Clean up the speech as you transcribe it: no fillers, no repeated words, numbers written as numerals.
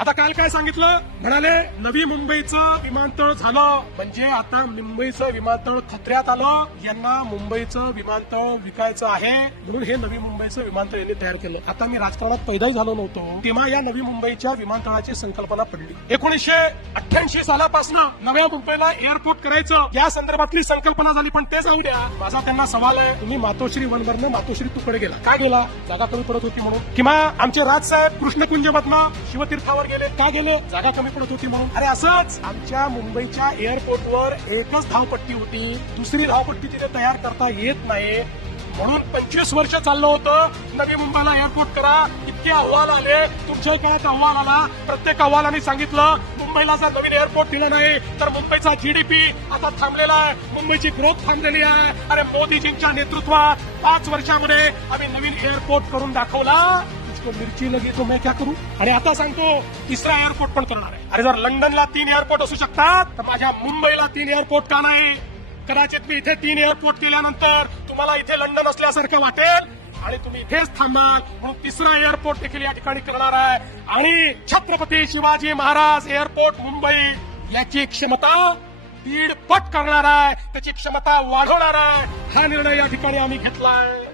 आता काल काय सांगितलं, म्हणाले नवी मुंबईचं विमानतळ झालं म्हणजे आता मुंबईचं विमानतळ खतऱ्यात आलं, यांना मुंबईचं विमानतळ विकायचं आहे म्हणून हे नवी मुंबईचं विमानतळ यांनी तयार केलं. आता मी राजकारणात पैदाही झालो नव्हतो तेव्हा या नवी मुंबईच्या विमानतळाची संकल्पना पडली. 1988 सालापासून नव्या मुंबईला एअरपोर्ट करायचं या संदर्भातली संकल्पना झाली. पण ते जाऊ द्या, माझा त्यांना सवाल आहे, तुम्ही मातोश्री वनवरनं मातोश्री तुकडे गेला का गेला? जागा कमी पडत होती म्हणून? किंवा आमचे राजसाहेब कृष्णकुंजमधनं शिवतीर्थावर गेले का गेले? जागा कमी पडत होती म्हणून. अरे असंच आमच्या मुंबईच्या एअरपोर्टवर एकच धावपट्टी होती, दुसरी धावपट्टी तिथे तयार करता येत नाही म्हणून 25 वर्ष चाललं होतं नवी मुंबईला एअरपोर्ट करा. इतके अहवाल आले, तुमच्या काळात अहवाल आला, प्रत्येक अहवालाने सांगितलं मुंबईला जर नवीन एअरपोर्ट दिलं नाही तर मुंबईचा जीडीपी आता थांबलेला आहे, मुंबईची ग्रोथ थांबलेली आहे. अरे मोदीजींच्या नेतृत्वात 5 वर्षामध्ये आम्ही नवीन एअरपोर्ट करून दाखवला. मिरची लगी तो मैं क्या करू? आणि आता सांगतो तिसरा एअरपोर्ट पण करणार आहे. अरे जर लंडनला 3 एअरपोर्ट असू शकतात तर माझ्या मुंबईला 3 एअरपोर्ट का नाही? कदाचित मी इथे 3 एअरपोर्ट केल्यानंतर तुम्हाला इथे लंडन असल्यासारखं वाटेल आणि तुम्ही इथेच थांबाल म्हणून तिसरा एअरपोर्ट देखील या ठिकाणी करणार आहे. आणि छत्रपती शिवाजी महाराज एअरपोर्ट मुंबई याची क्षमता 1.5 पट करणार आहे, त्याची क्षमता वाढवणार आहे. हा निर्णय या ठिकाणी आम्ही घेतलाय.